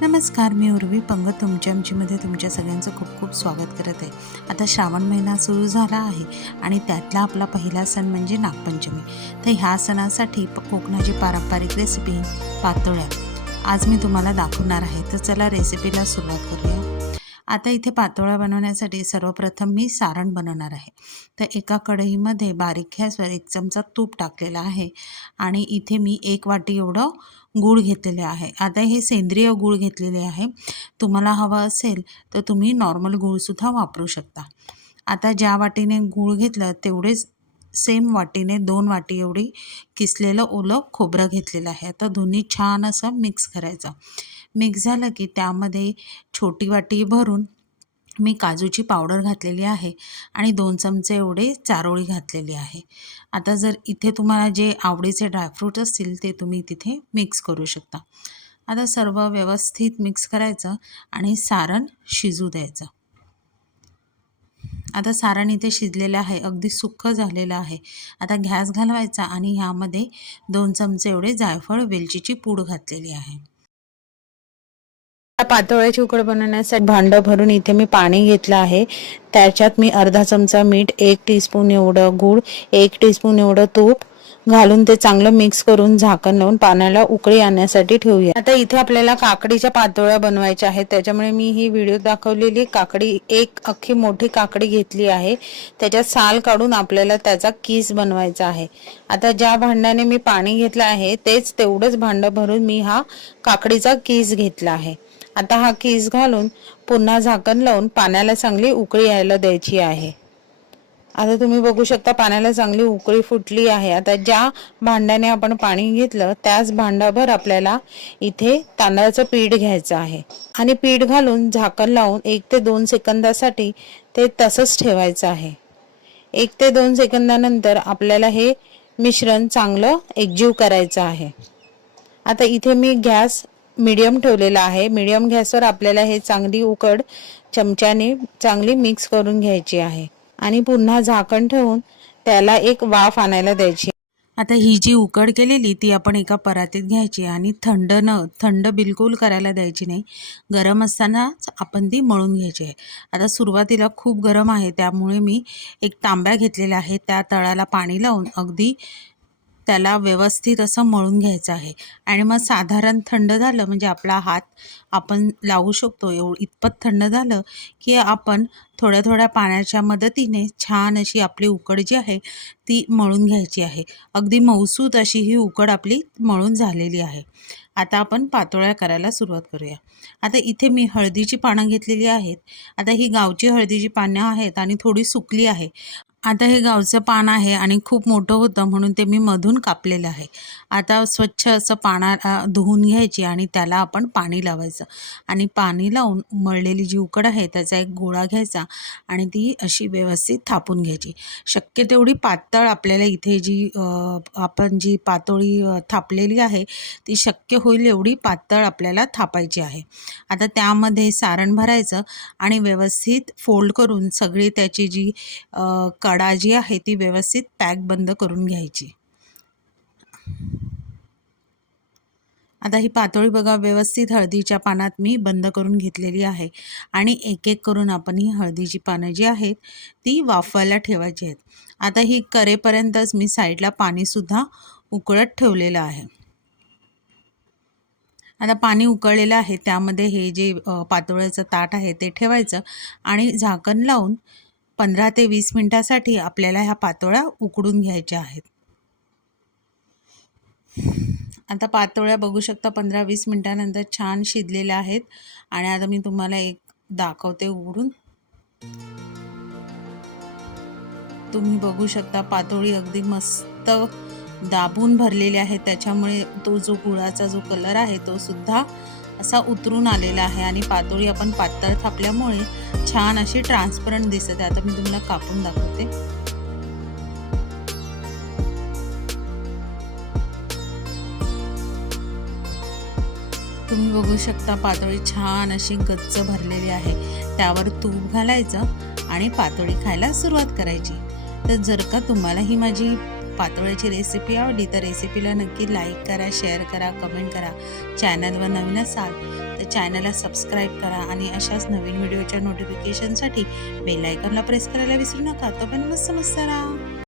नमस्कार मी उर्वी पंग तुमच्या आमचीमध्ये तुमच्या सगळ्यांचं खूप खूप स्वागत करत आहे. आता श्रावण महिना सुरू झाला आहे आणि त्यातला आपला पहिला सण म्हणजे नागपंचमी. तर ह्या सणासाठी प- कोकणाची पारंपरिक रेसिपी पातोळ्या. आज मी तुम्हाला दाखवणार आहे. तर चला रेसिपीला सुरुवात करूया. आता इथे पातोळ्या बनवण्यासाठी सर्वप्रथम मी सारण बनवणार आहे. तर एका कढईमध्ये बारीक गॅसवर एक चमचा तूप टाकलेला आहे आणि इथे मी एक वाटी एवढं गूळ घेतलेले आहे. आता हे सेंद्रिय गूळ घेतलेले आहे. तुम्हाला हवं असेल तर तुम्ही नॉर्मल गूळसुद्धा वापरू शकता. आता ज्या वाटीने गूळ घेतलं तेवढेच सेम वाटीने दोन वाटी एवढी किसलेलं ओलं खोबरं घेतलेलं आहे. आता दोन्ही छान असं मिक्स करायचं. मिक्स झालं की त्यामध्ये छोटी वाटी भरून मी काजूची पावडर घातलेली आहे आणि दोन चमचे एवढे चारोळी घातलेली आहे. आता जर इथे तुम्हाला जे आवडीचे ड्रायफ्रूट असतील ते तुम्ही तिथे मिक्स करू शकता. आता सर्व व्यवस्थित मिक्स करायचं आणि सारण शिजू द्यायचं. आता सारण इथे शिजलेलं आहे अगदी सुक्क झालेलं आहे. आता गॅस घालवायचा आणि ह्यामध्ये दोन चमचे एवढे जायफळ वेलचीची पूड घातलेली आहे. पातोळ्याची उकड बनवण्यासाठी भांडं भरून इथे मी पाणी घेतलं आहे. त्याच्यात मी अर्धा चमचा मीठ एक टीस्पून एवढं गूळ एक टीस्पून एवढं तूप घालून ते चांगलं मिक्स करून झाकण लावून पाण्याला उकळी आणण्यासाठी ठेवूया. आता इथे आपल्याला काकडीच्या पातोळ्या बनवायच्या आहेत. त्याच्यामुळे मी ही व्हिडिओ दाखवलेली काकडी एक अख्खी मोठी काकडी घेतली आहे. त्याच्यात साल काढून आपल्याला त्याचा किस बनवायचा आहे. आता ज्या भांड्याने मी पाणी घेतलं आहे तेच तेवढंच भांडं भरून मी हा काकडीचा किस घेतला आहे. आता हा केस घालून पुन्हा झाकण लावून पाण्याला चांगली उकळी यायला द्यायची आहे. आता तुम्ही बघू शकता पाण्याला चांगली उकळी फुटली आहे. आता ज्या भांड्याने आपण पाणी घेतलं त्याच भांडाभर आपल्याला इथे तांदळाचं पीठ घ्यायचं आहे. आणि पीठ घालून झाकण लावून एक ते दोन सेकंदासाठी ते तसंच ठेवायचं आहे. एक ते दोन सेकंदानंतर आपल्याला हे मिश्रण चांगलं एकजीव करायचं आहे. आता इथे मी गॅस मीडियम ठेवलेला आहे. मीडियम गॅसवर आपल्याला हे चांगली उकड चमच्याने चांगली मिक्स करून घ्यायची आहे. आणि पुन्हा झाकण ठेवून त्याला एक वाफ आणायला द्यायची. आता ही जी उकड केलेली ती आपण एका परातीत घ्यायची आणि थंड न थंड बिलकुल करायला द्यायची नाही. गरम असतानाच आपण ती मळून घ्यायची आहे. आता सुरुवातीला खूप गरम आहे त्यामुळे मी एक तांब्या घेतलेला आहे त्या तळाला पाणी लावून अगदी त्याला व्यवस्थित असं मळून घ्यायचं आहे. आणि मग साधारण थंड झालं म्हणजे आपला हात आपण लावू शकतो. एव इतपत थंड झालं की आपण थोड्या थोड्या पाण्याच्या मदतीने छान अशी आपली उकड जी आहे ती मळून घ्यायची आहे. अगदी मौसूत अशी ही उकड आपली मळून झालेली आहे. आता आपण पातोळ्या करायला सुरुवात करूया. आता इथे मी हळदीची पानं घेतलेली आहेत. आता ही गावची हळदीची पानं आहेत आणि थोडी सुकली आहे. आता हे गावचं पान आहे आणि खूप मोठं होतं म्हणून ते मी मधून कापलेलं आहे. आता स्वच्छ असं पाना धुवून घ्यायची आणि त्याला आपण पाणी लावायचं. आणि पाणी लावून मळलेली जी उकड आहे त्याचा एक गोळा घ्यायचा आणि ती अशी व्यवस्थित थापून घ्यायची. शक्य तेवढी पातळ आपल्याला इथे जी आपण जी पातोळी थापलेली आहे ती शक्य होईल एवढी पातळ आपल्याला थापायची आहे. आता त्यामध्ये सारण भरायचं आणि व्यवस्थित फोल्ड करून सगळी त्याची जी अ, कडा जी आहे ती व्यवस्थित पॅक बंद करून घ्यायची. आता ही पातोळी बघा व्यवस्थित हळदीच्या पानात मी बंद करून घेतलेली आहे. आणि एक एक करून आपण ही हळदीची पानं जी आहेत ती वाफवायला ठेवायची आहेत. आता ही करेपर्यंतच मी साईडला पाणीसुद्धा उकळत ठेवलेलं आहे. आता पाणी उकळलेलं आहे त्यामध्ये हे जे पातोळ्याचं ताट आहे ते ठेवायचं आणि झाकण लावून पंधरा ते वीस मिनटासाठी आपल्याला ह्या पातोळ्या उकडून घ्यायच्या आहेत. आता पातोळ्या बघू शकता पंधरा वीस मिनटानंतर छान शिजलेल्या आहेत. आणि आता मी तुम्हाला एक दाखवते उघडून तुम्ही बघू शकता पातोळी अगदी मस्त दाबून भरलेली आहे. त्याच्यामुळे तो जो गुळाचा जो कलर आहे तो सुद्धा असा उतरून आलेला आहे आणि पातोळी आपण पातळ थापल्यामुळे छान अशी ट्रान्सपरंट दिसत आहे. आता मी तुम्हाला कापून दाखवते. तुम्ही बघू शकता पातोळी छान अशी गच्च भरलेली आहे. त्यावर तूप घालायचं आणि पातोळी खायला सुरुवात करायची. तर जर का तुम्हाला ही माझी पातोळ्याची रेसिपी आवडली तर रेसिपीला नक्की लाईक करा शेअर करा कमेंट करा. चॅनलवर नवीन असाल तर चॅनलला सबस्क्राईब करा आणि अशाच नवीन व्हिडिओच्या नोटिफिकेशनसाठी बेल आयकॉनला प्रेस करायला विसरू नका. तोपर्यंत मस्त मस्त राहा.